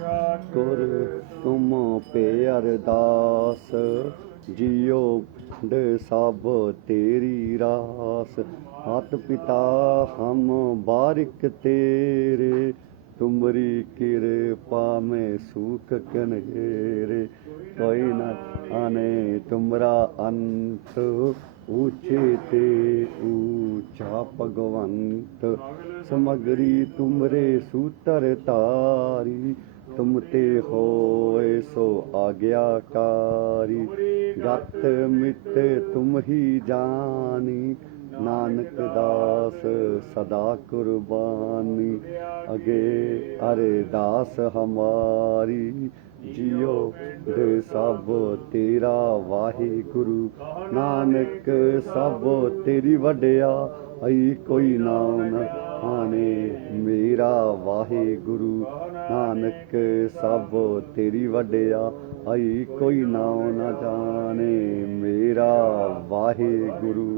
ਕਰ ਤੁਮ ਪਿਆਰ ਦਾਸ ਜਿਉ ਦੇ ਸਭ ਤੇਰੀ ਰਾਸ ਹੱਤ ਪਿਤਾ ਹਮ ਬਾਰਿਕ ਤੇਰੇ ਤੁਮਰੀ ਕਿਰਪਾ ਮੇ ਸੂਖ ਕਨਹੇਰੇ ਕੋਈ ਨਾ ਆਨੇ ਤੁਮਰਾ ਅੰਤ ਉੱਚੇ ਤੇ ਉੱਚਾ ਭਗਵੰਤ ਸਮਗਰੀ ਤੁਮਰੇ ਸੂਤਰ ਤਾਰੀ ਤੁਮ ਤੇ ਹੋਏ ਸੋ ਆਗਿਆਕਾਰੀ ਗਤ ਮਿਤ ਤੁਮ ਹੀ ਜਾਣੀ ਨਾਨਕ ਦਾਸ ਸਦਾ ਕੁਰਬਾਨੀ ਅਗੇ ਅਰੇ ਦਾਸ ਹਮਾਰੀ ਜੀਉ ਦੇ ਸਭ ਤੇਰਾ ਵਾਹਿਗੁਰੂ ਨਾਨਕ ਸਭ ਤੇਰੀ ਵਡਿਆ ਅਈ ਕੋਈ ਨਾਮ ਨਾ ਆਣੇ ਮੇ ਵਾਹਿਗੁਰੂ ਨਾਨਕ ਸਭ ਤੇਰੀ ਵਡਿਆ ਆਈ ਕੋਈ ਨਾਉ ਨਾ ਜਾਣੇ ਮੇਰਾ ਵਾਹਿਗੁਰੂ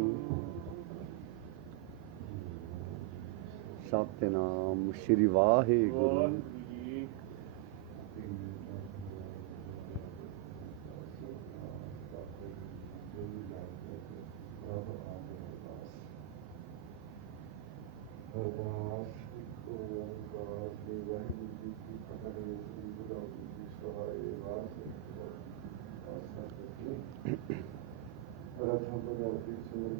ਸਤ ਨਾਮ ਸ੍ਰੀ ਵਾਹਿਗੁਰੂ ਉਹ ਬਾਸ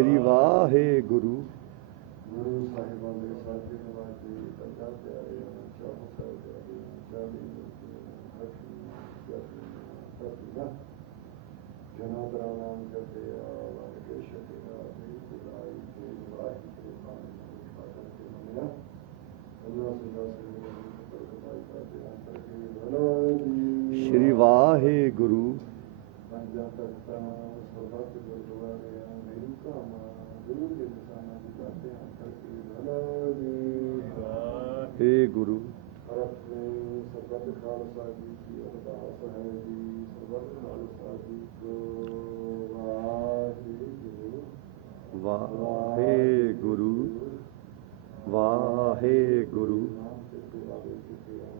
ਸ੍ਰੀ ਵਾਹਿਗੁਰੂ ਗੁਰੂ ਸਾਹਿਬਾਂ ਦੇ ਸਾਜੇ ਨਵਾਜ ਦੇ ਪੰਜਾਬ ਦੇ ਆਏ ਹਨ ਚਾਹ ਸਾਹਿਬ ਦੇ ਆਏ ਦਾ ਨਾਮ ਜਪੇ ਵਾਹਿਗੁਰੂ ਸ਼ਕੀ ਦੇ ਬੁਲਾਈ ਤੇ ਵਾਹਿਗੁਰੂ ਤੇ ਮਿਲਿਆ ਅੱਲਾਹ ਸੁਦਾ ਸੁਦਾ ਸੁਦਾ ਸੁਦਾ ਸੁਦਾ ਸੁਦਾ ਜਾਂ ਤਾਂ ਸਰਬੱਤ ਗੁਰਦੁਆਰੇ ਆ ਮੇਰੂਕਾ ਮਾ ਜ਼ਰੂਰ ਜੀ ਨਿਸ਼ਾਨਾ ਜੀ ਕਰਦੇ ਆ ਕਰਕੇ ਨਾ ਜੀ ਹੇ ਗੁਰੂ ਰਤਨ ਸਰਬੱਤ ਖਾਲਸਾ ਜੀ ਦੀ ਅਰਦਾਸ ਹੈ ਜੀ ਸਰਬੱਤ ਖਾਲਸਾ ਜੀ ਵਾਹਿ ਜੀ ਵਾਹਿ ਗੁਰੂ ਵਾਹਿ ਗੁਰੂ ਵਾਹਿ ਗੁਰੂ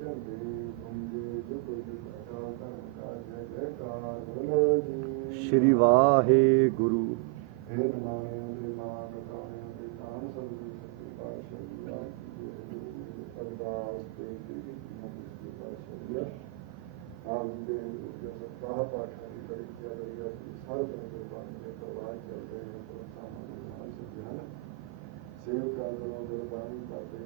شری واہ گرو जय जय राम जय जय राम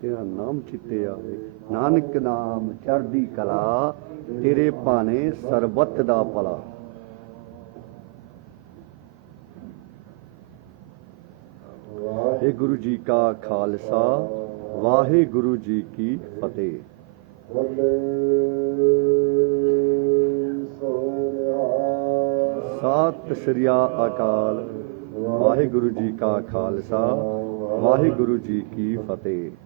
ਤੇਰਾ ਨਾਮ ਕਿਤੇ ਆਵੇ ਨਾਨਕ ਨਾਮ ਚੜ੍ਹਦੀ ਕਲਾ ਤੇਰੇ ਭਾਣੇ ਸਰਬੱਤ ਦਾ ਪਲਾ ਇਹ ਗੁਰੂ ਜੀ ਕਾ ਖਾਲਸਾ ਵਾਹਿਗੁਰੂ ਜੀ ਕੀ ਫਤਿਹ ਸਤ ਸ੍ਰੀ ਅਕਾਲ ਵਾਹਿਗੁਰੂ ਜੀ ਕਾ ਖਾਲਸਾ ਵਾਹਿਗੁਰੂ ਜੀ ਕੀ ਫਤਿਹ